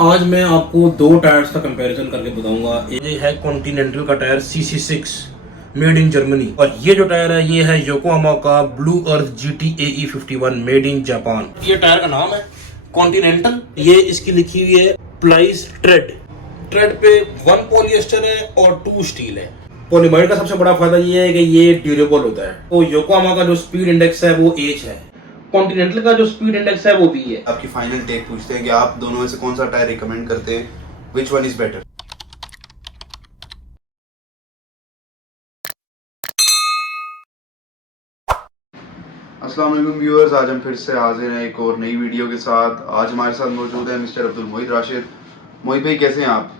आज मैं आपको दो टायर्स का कंपैरिजन करके बताऊंगा। ये है कॉन्टिनेंटल का tyre CC6 made in Germany, और ये जो टायर है ये है योकोहामा का blue earth GT AE51 made in Japan. ये टायर का नाम है कॉन्टिनेंटल। ये इसकी लिखी हुई है प्लाइज ट्रेड। ट्रेड पे 1 पॉलिएस्टर है और 2 स्टील है। पॉलीमर का सबसे बड़ा फायदा ये है कि ये ड्यूरेबल होता है। तो योकोहामा का जो स्पीड इंडेक्स है वो H है, कॉन्टिनेंटल का जो स्पीड इंडेक्स है वो V है। आपकी फाइनल टेक पूछते हैं कि आप दोनों में से कौन सा टायर रिकमेंड करते हैं, विच वन इज बेटर। अस्सलाम वालेकुम व्यूअर्स, आज हम फिर से हाजिर हैं एक और नई वीडियो के साथ। आज हमारे साथ मौजूद है मिस्टर अब्दुल मोहित राशिद। मोहित भाई कैसे हैं आप?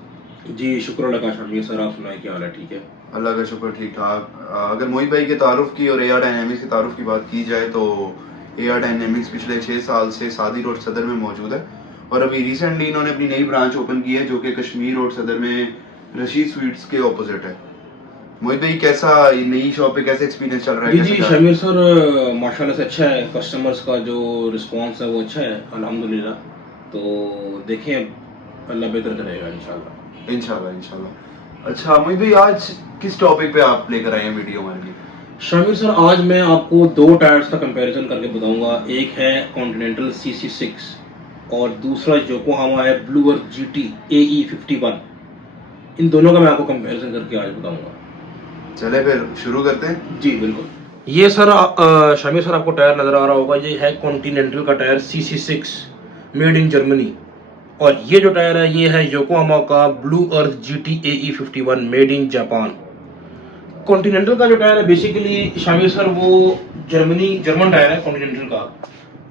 जी शुक्र अल्लाह का। शामिर सर आप सुनाए क्या हाल है? ठीक है, अल्लाह का शुक्र, ठीक ठाक। अगर मोहित भाई के तारुफ की और AR डायनेमिक्स के तारुफ की बात की जाए तो AR डायनेमिक्स पिछले 6 साल से सादी रोड सदर में मौजूद है, और अभी रिसेंटली इन्होंने अपनी नई ब्रांच ओपन की है जो कि कश्मीर रोड सदर में रशीद स्वीट्स के ऑपोजिट है। मोहित भाई कैसा ये नई शॉप पे कैसे एक्सपीरियंस चल रहा है? जी शामिर सर माशाल्लाह से अच्छा है। कस्टमर्स का जो रिस्पांस है वो अच्छा है अल्हम्दुलिल्लाह। तो देखें अल्लाह बेहतर करेगा इंशाल्लाह। इंशाल्लाह। अच्छा मोहित भाई, आज किस टॉपिक पे आप लेकर आए हैं वीडियो हमारे लिए? शामिर सर आज मैं आपको दो टायर्स का कंपैरिजन करके बताऊंगा। एक है कॉन्टिनेंटल CC6 और दूसरा योकोहामा है ब्लू अर्थ GT AE51। इन दोनों का मैं आपको कंपैरिजन करके आज बताऊंगा। चले फिर शुरू करते हैं। जी बिल्कुल। ये सर शामिर सर आपको टायर नजर आ रहा होगा, ये है कॉन्टिनेंटल का tyre CC6 made in Germany, और ये जो टायर है ये है योकोहामा का blue earth GT AE51 made in Japan. Continental का जो टायर है बेसिकली शामिर सर वो जर्मन टायर है कॉन्टिनेंटल का,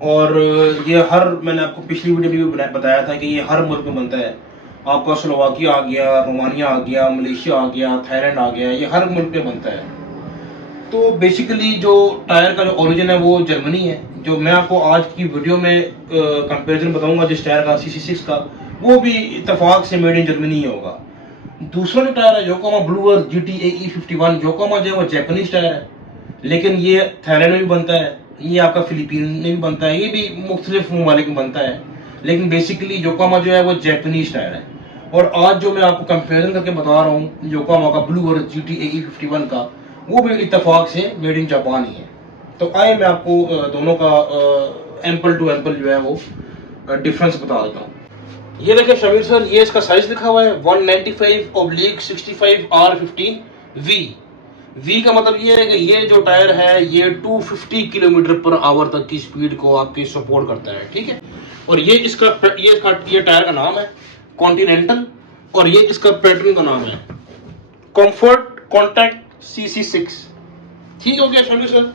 और ये मैंने आपको पिछली वीडियो में भी बताया था कि ये हर मुल्क में बनता है। आपका स्लोवाकिया आ गया, रोमानिया आ गया, मलेशिया आ गया, थाईलैंड आ गया, ये हर मुल्क में बनता है। तो बेसिकली जो टायर का जो ओरिजिन है वो जर्मनी है। जो मैं आपको आज की वीडियो में कंपैरिजन बताऊंगा जिस टायर का CC6 का, वो भी इत्तेफाक से मेड इन जर्मनी ही होगा। दूसरा जो टायर है योकोहामा ब्लू अर्थ GT AE51, योकोहामा जो है वो जापानीज टायर है, लेकिन ये थाईलैंड में भी बनता है, ये आपका फिलीपीन में भी बनता है, ये भी मुख्तलिफ ममालिक में बनता है, लेकिन बेसिकली योकोहामा जो है वो जापानीज टायर है। और आज जो मैं आपको कंपेरिजन करके बता रहा हूँ योकोहामा का ब्लू अर्थ GT AE51 का, वो भी इत्तेफाक से मेड इन जापान ही है। तो आए मैं आपको दोनों का एम्पल टू एम्पल जो है वो डिफरेंस बता देता हूँ। ये देखिए शमीर सर, ये इसका साइज लिखा हुआ है 195/65R15V। V का मतलब ये है कि ये जो टायर है ये 250 km/h तक की स्पीड को आपकी सपोर्ट करता है, ठीक है। और ये टायर का नाम है कॉन्टिनेंटल, और ये इसका पैटर्न का नाम है कंफर्ट कॉन्टैक्ट CC6। ठीक हो गया शमीर सर।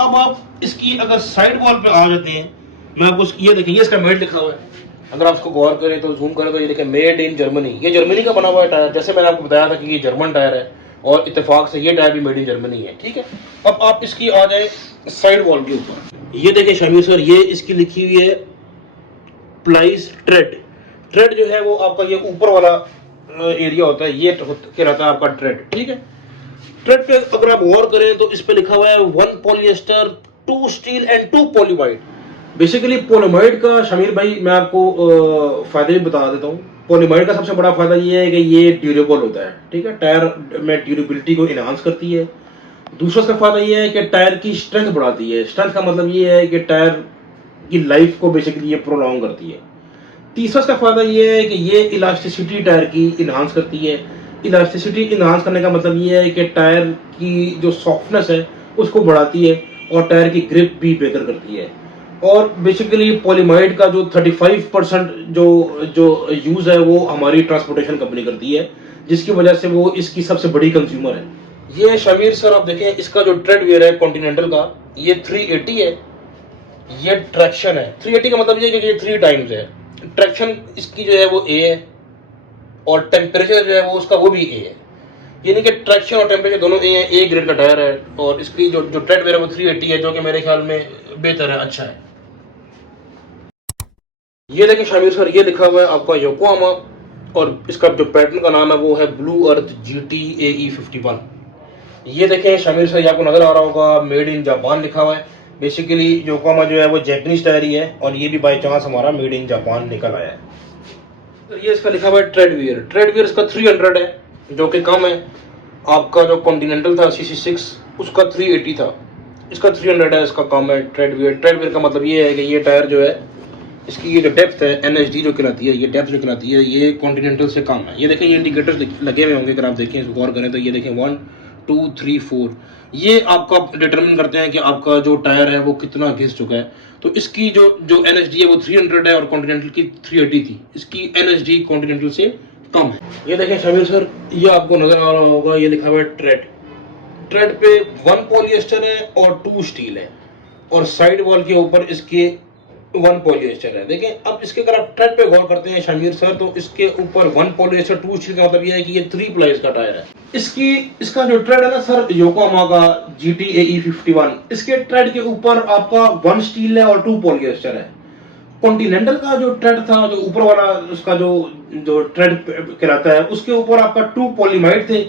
अब आप इसकी अगर साइड वॉल पे आ जाते हैं, मैं आपको ये देखिए, ये इसका मेड लिखा हुआ है। अगर आप इसको गौर करें तो जूम करें तो ये देखें मेड इन जर्मनी। ये जर्मनी का बना हुआ है टायर, जैसे मैंने आपको बताया था कि ये जर्मन टायर है, और इत्तेफाक से ये टायर भी मेड इन जर्मनी है, ठीक है। अब आप इसकी आ जाए साइड वॉल के ऊपर। ये देखें शमीर सर, ये इसकी लिखी हुई है प्लाइज ट्रेड। ट्रेड जो है वो आपका ये ऊपर वाला एरिया होता है, ये कहलाता है आपका ट्रेड, ठीक है। ट्रेड पे अगर आप गौर करें तो इस पे लिखा हुआ है 1 polyester, 2 steel and 2 polyamide. Basically polyamide का शमीर भाई मैं आपको फायदे भी बता देता हूँ। पॉलीमाइड का सबसे बड़ा फायदा ये है कि ये ड्यूरेबल होता है, ठीक है, टायर में ड्यूरेबिलिटी को इनहांस करती है। दूसरा इसका फायदा ये है कि टायर की स्ट्रेंथ बढ़ाती है। स्ट्रेंथ का मतलब ये है कि टायर की लाइफ को बेसिकली ये प्रोलॉन्ग करती है। तीसरा इसका फायदा ये है कि ये इलास्टिसिटी टायर की इनहांस करती है। इलास्टिसिटी इनहांस करने का मतलब ये है कि टायर की जो सॉफ्टनेस है उसको बढ़ाती है, और टायर की ग्रिप भी बेहतर करती है। और बेसिकली पॉलीमाइड का जो 35% जो यूज़ है वो हमारी ट्रांसपोर्टेशन कंपनी करती है, जिसकी वजह से वो इसकी सबसे बड़ी कंज्यूमर है। ये शमीर सर आप देखें, इसका जो ट्रेड वेयर है कॉन्टिनेंटल का, ये 380 है। ये ट्रैक्शन है, 380 का मतलब ये कि ये 3 टाइम्स है। ट्रैक्शन इसकी जो है वो A है, और टेम्परेचर जो है वो उसका वो भी A है, यानी कि ट्रैक्शन और टेम्परेचर दोनों A है। A ग्रेड का टायर है, और इसकी जो ट्रेड वेयर है वो 380 है, जो कि मेरे ख्याल में बेहतर है, अच्छा है। ये देखिए शामिर सर, ये लिखा हुआ है आपका योकोहामा, और इसका जो पैटर्न का नाम है वो है ब्लू अर्थ GT AE51। ये देखें शामिर सर, ये आपको नजर आ रहा होगा मेड इन जापान लिखा हुआ है। बेसिकली योकोहामा जो है वो जापानीज टायर ही है, और ये भी बाई चांस हमारा मेड इन जापान निकल आया है। ये इसका लिखा हुआ है ट्रेड वियर इसका 300 है, जो कि कम है। आपका जो कॉन्टिनेंटल था CC6 उसका 380 था, इसका 300 है, इसका कम है। ट्रेड वियर का मतलब ये है कि ये टायर जो है, इसकी ये जो डेप्थ है NHD जो कहलाती है, ये डेप्थ जो कहलाती है, ये कॉन्टिनेंटल से कम है। ये देखें, ये इंडिकेटर्स लगे हुए होंगे, अगर आप देखें, इसको गौर करें तो ये देखें 1 2 3 4, ये आपका डिटरमिन करते हैं कि आपका जो टायर है वो कितना घिस चुका है। तो इसकी जो NHD है वो 300 है और कॉन्टिनेंटल की 380 थी, इसकी NHD कॉन्टिनेंटल से कम है। ये देखें शमीर सर, ये आपको नजर आ रहा होगा, ये लिखा हुआ है ट्रेड पे 1 पॉलिएस्टर है और 2 स्टील है, और साइड वॉल के ऊपर इसके 1 पॉलिएस्टर है। देखें, अब इसके अगर आप ट्रेड पे गौर करते हैं शमीर सर, तो इसके ऊपर 1 पॉलिएस्टर 2 स्टील का मतलब ये है कि ये 3 प्लाईज का टायर है। इसका जो ट्रेड है ना सर, योकोहामा का GT AE51, इसके ट्रेड के ऊपर आपका 1 स्टील है और 2 पॉलिएस्टर है। कॉन्टिनेंटल का जो ट्रेड था, जो ऊपर वाला उसका जो ट्रेड कहलाता है, उसके ऊपर आपका 2 पॉलीमाइड थे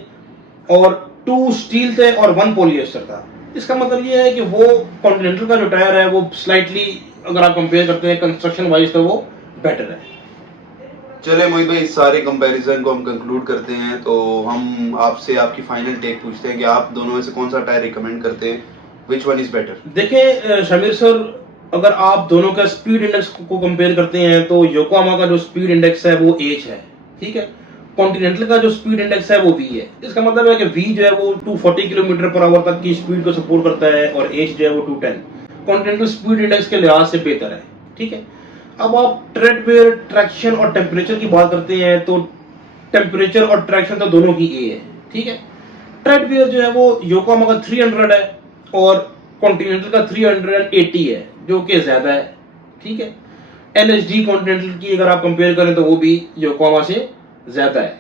और 2 स्टील थे और 1 पॉलिएस्टर था। इसका मतलब ये है कि वो कॉन्टिनेंटल का जो टायर है वो स्लाइटली, अगर आप कंपेयर करते हैं कंस्ट्रक्शन वाइज, तो वो बेटर है। चले मोहित भाई, इस सारे कंपैरिजन को हम कंक्लूड करते हैं, तो हम आपसे आपकी फाइनल टेक पूछते हैं कि आप दोनों में से कौन सा टायर रिकमेंड करते हैं, विच वन इज बेटर? देखिए शमीर सर, अगर आप दोनों का स्पीड इंडेक्स को कंपेयर करते हैं तो योकोहामा का जो स्पीड इंडेक्स है वो H है, ठीक है। कॉन्टिनेंटल का जो स्पीड इंडेक्स है वो V है। इसका मतलब है कि V जो है वो 240 किलोमीटर पर आवर तक की स्पीड को सपोर्ट करता है और H जो है वो 210। कॉन्टिनेंटल स्पीड इंडेक्स के लिहाज से बेहतर है, ठीक है। अब आप ट्रेड वेयर, ट्रैक्शन और टेम्परेचर की बात करते हैं तो टेम्परेचर और ट्रैक्शन तो दोनों की A है, ठीक है। ट्रेड वेयर जो है वो योकोहामा का 300 है और कॉन्टिनेंटल का 380 है, जो कि ज्यादा है, ठीक है। NHD कॉन्टिनेंटल की अगर आप कंपेयर करें तो वो भी योकोहामा से ज्यादा है।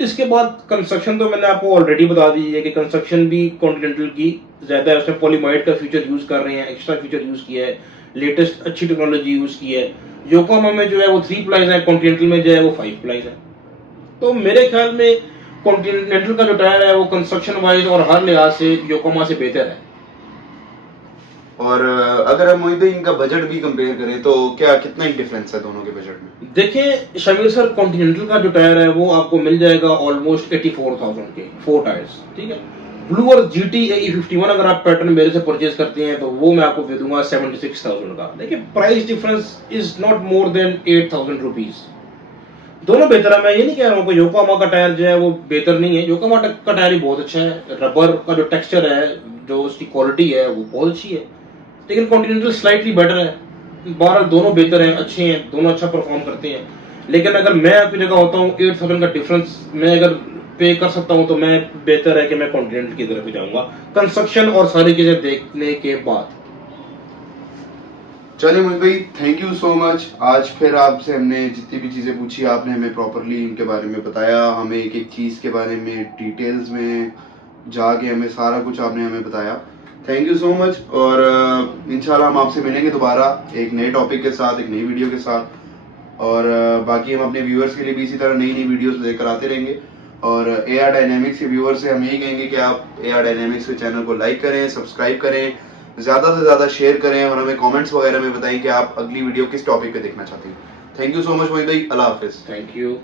इसके बाद कंस्ट्रक्शन तो मैंने आपको ऑलरेडी बता दी है कि कंस्ट्रक्शन भी कॉन्टिनेंटल की ज्यादा है। उसमें पॉलीमाइड का फीचर यूज कर रहे हैं, एक्स्ट्रा फीचर यूज किया है, लेटेस्ट अच्छी टेक्नोलॉजी यूज की है। योकोहामा में जो है वो 3 प्लाईज है, कॉन्टिनेंटल में जो है वो 5 प्लाईज है। तो मेरे ख्याल में कॉन्टिनेंटल का जो टायर है वो कंस्ट्रक्शन वाइज और हर लिहाज से योकोहामा से बेहतर है। और अगर हम मोहित भाई इनका बजट भी कंपेयर करें तो क्या कितना ही डिफरेंस है दोनों के बजट में? देखिए शमीर सर, कॉन्टिनेंटल का जो टायर है वो आपको मिल जाएगा ऑलमोस्ट 84,000 के 4 टायर्स, ठीक है। ब्लू और GT AE51 अगर आप पैटर्न मेरे से परचेज करते हैं तो वो मैं आपको दे दूंगा 76,000 का। देखिए, price difference is not more than 8,000 rupees. दोनों बेहतर है, मैं ये नहीं कह रहा हूँ कि योकोहामा का टायर जो है वो बेहतर नहीं है। योकोहामा का टायर ही बहुत अच्छा है, रबर का जो टेक्सचर है, जो उसकी क्वालिटी है वो बहुत अच्छी है। लेकिन कॉन्टिनेंटल स्लाइटली बेटर है। बहरहाल दोनों बेहतर हैं, अच्छे हैं, दोनों अच्छा परफॉर्म करते हैं। लेकिन अगर मैं आपकी जगह होता हूँ, 8,000 का डिफरेंस मैं अगर पे कर सकता हूँ तो मैं बेहतर है कि मैं कॉन्टिनेंटल की तरफ जाऊंगा, कंस्ट्रक्शन और सारी चीजें देखने के बाद। चलिए मोहित भाई, थैंक यू सो मच। आज फिर आपसे हमने जितनी भी चीज़ें पूछी, आपने हमें प्रॉपरली इनके बारे में बताया, हमें एक एक चीज़ के बारे में डिटेल्स में जाके हमें सारा कुछ आपने हमें बताया। Thank you so much. और इंशाल्लाह हम आपसे मिलेंगे दोबारा एक नए टॉपिक के साथ, एक नई वीडियो के साथ। और बाकी हम अपने व्यूअर्स के लिए भी इसी तरह नई नई वीडियोस लेकर आते रहेंगे। और AR डायनेमिक्स के व्यूअर्स से हम यही कहेंगे कि आप AR डायनेमिक्स के चैनल को लाइक करें, सब्सक्राइब करें, ज़्यादा से ज़्यादा शेयर करें और हमें कमेंट्स वगैरह में बताएं कि आप अगली वीडियो किस टॉपिक पे देखना चाहते हैं। थैंक यू सो मच मोहित भाई, अल्लाह हाफिज़। Thank you.